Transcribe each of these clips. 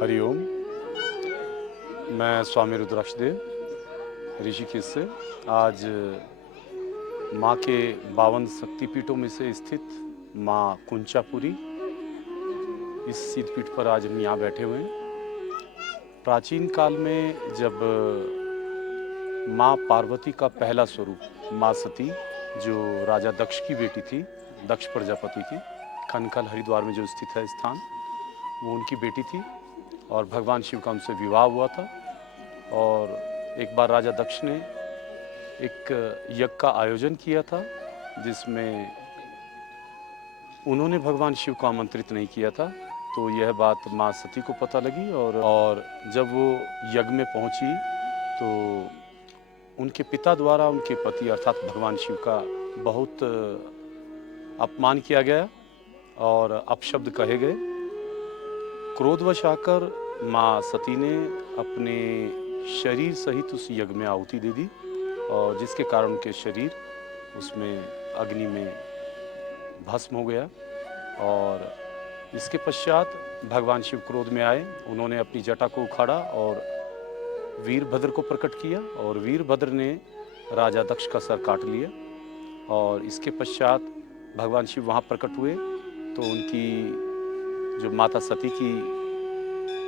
हरिओम। मैं स्वामी रुद्राक्षदेव ऋषिकेश से आज माँ के 52 शक्तिपीठों में से स्थित माँ कुंचापुरी इस सिद्धपीठ पर आज हम यहाँ बैठे हुए हैं। प्राचीन काल में जब माँ पार्वती का पहला स्वरूप माँ सती, जो राजा दक्ष की बेटी थी, दक्ष प्रजापति की, खनकल हरिद्वार में जो स्थित है स्थान, वो उनकी बेटी थी और भगवान शिव का उनसे विवाह हुआ था। और एक बार राजा दक्ष ने एक यज्ञ का आयोजन किया था जिसमें उन्होंने भगवान शिव को आमंत्रित नहीं किया था। तो यह बात माँ सती को पता लगी और जब वो यज्ञ में पहुंची तो उनके पिता द्वारा उनके पति अर्थात भगवान शिव का बहुत अपमान किया गया और अपशब्द कहे गए। क्रोधवश आकर माँ सती ने अपने शरीर सहित उस यज्ञ में आहुति दे दी और जिसके कारण उनके शरीर उसमें अग्नि में भस्म हो गया। और इसके पश्चात भगवान शिव क्रोध में आए, उन्होंने अपनी जटा को उखाड़ा और वीरभद्र को प्रकट किया और वीरभद्र ने राजा दक्ष का सर काट लिया। और इसके पश्चात भगवान शिव वहाँ प्रकट हुए तो उनकी जो माता सती की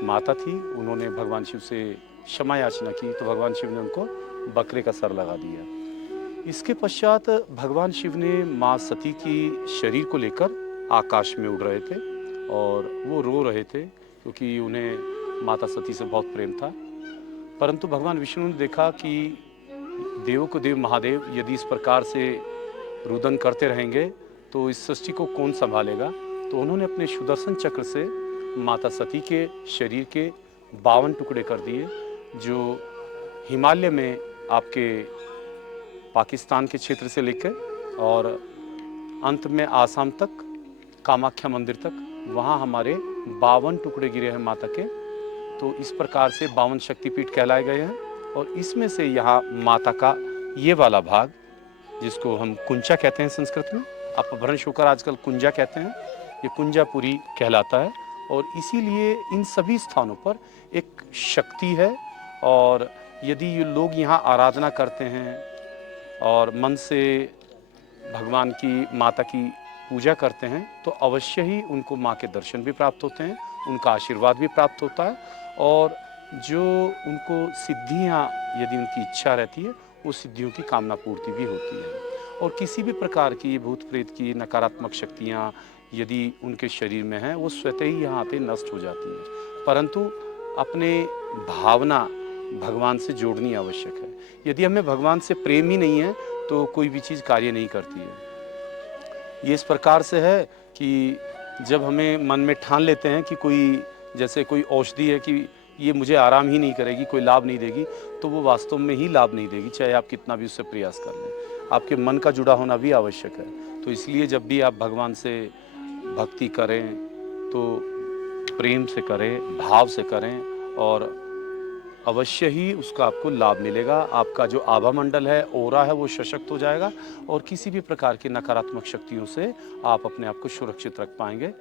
माता थी, उन्होंने भगवान शिव से क्षमा याचना की तो भगवान शिव ने उनको बकरे का सर लगा दिया। इसके पश्चात भगवान शिव ने माँ सती की शरीर को लेकर आकाश में उड़ रहे थे और वो रो रहे थे क्योंकि उन्हें माता सती से बहुत प्रेम था। परंतु भगवान विष्णु ने देखा कि देवों को देव महादेव यदि इस प्रकार से रुदन करते रहेंगे तो इस सृष्टि को कौन संभालेगा। तो उन्होंने अपने सुदर्शन चक्र से माता सती के शरीर के 52 टुकड़े कर दिए, जो हिमालय में आपके पाकिस्तान के क्षेत्र से लेकर और अंत में आसाम तक कामाख्या मंदिर तक, वहाँ हमारे 52 टुकड़े गिरे हैं माता के। तो इस प्रकार से 52 शक्तिपीठ कहलाए गए हैं और इसमें से यहाँ माता का ये वाला भाग, जिसको हम कुंचा कहते हैं संस्कृत में, अपभ्रंश होकर आजकल कुंजा कहते हैं, ये कुंजापुरी कहलाता है। और इसीलिए इन सभी स्थानों पर एक शक्ति है और यदि ये लोग यहाँ आराधना करते हैं और मन से भगवान की माता की पूजा करते हैं तो अवश्य ही उनको माँ के दर्शन भी प्राप्त होते हैं, उनका आशीर्वाद भी प्राप्त होता है और जो उनको सिद्धियाँ यदि उनकी इच्छा रहती है वो सिद्धियों की कामना पूर्ति भी होती है। और किसी भी प्रकार की भूत प्रेत की नकारात्मक शक्तियाँ यदि उनके शरीर में हैं वो स्वतः ही यहाँ आते नष्ट हो जाती हैं। परंतु अपने भावना भगवान से जोड़नी आवश्यक है। यदि हमें भगवान से प्रेम ही नहीं है तो कोई भी चीज़ कार्य नहीं करती है। ये इस प्रकार से है कि जब हमें मन में ठान लेते हैं कि जैसे कोई औषधि है कि ये मुझे आराम ही नहीं करेगी, कोई लाभ नहीं देगी, तो वो वास्तव में ही लाभ नहीं देगी, चाहे आप कितना भी उससे प्रयास कर लें। आपके मन का जुड़ा होना भी आवश्यक है। तो इसलिए जब भी आप भगवान से भक्ति करें तो प्रेम से करें, भाव से करें और अवश्य ही उसका आपको लाभ मिलेगा। आपका जो आभा मंडल है, ओरा है, वो सशक्त हो जाएगा और किसी भी प्रकार की नकारात्मक शक्तियों से आप अपने आप को सुरक्षित रख पाएंगे।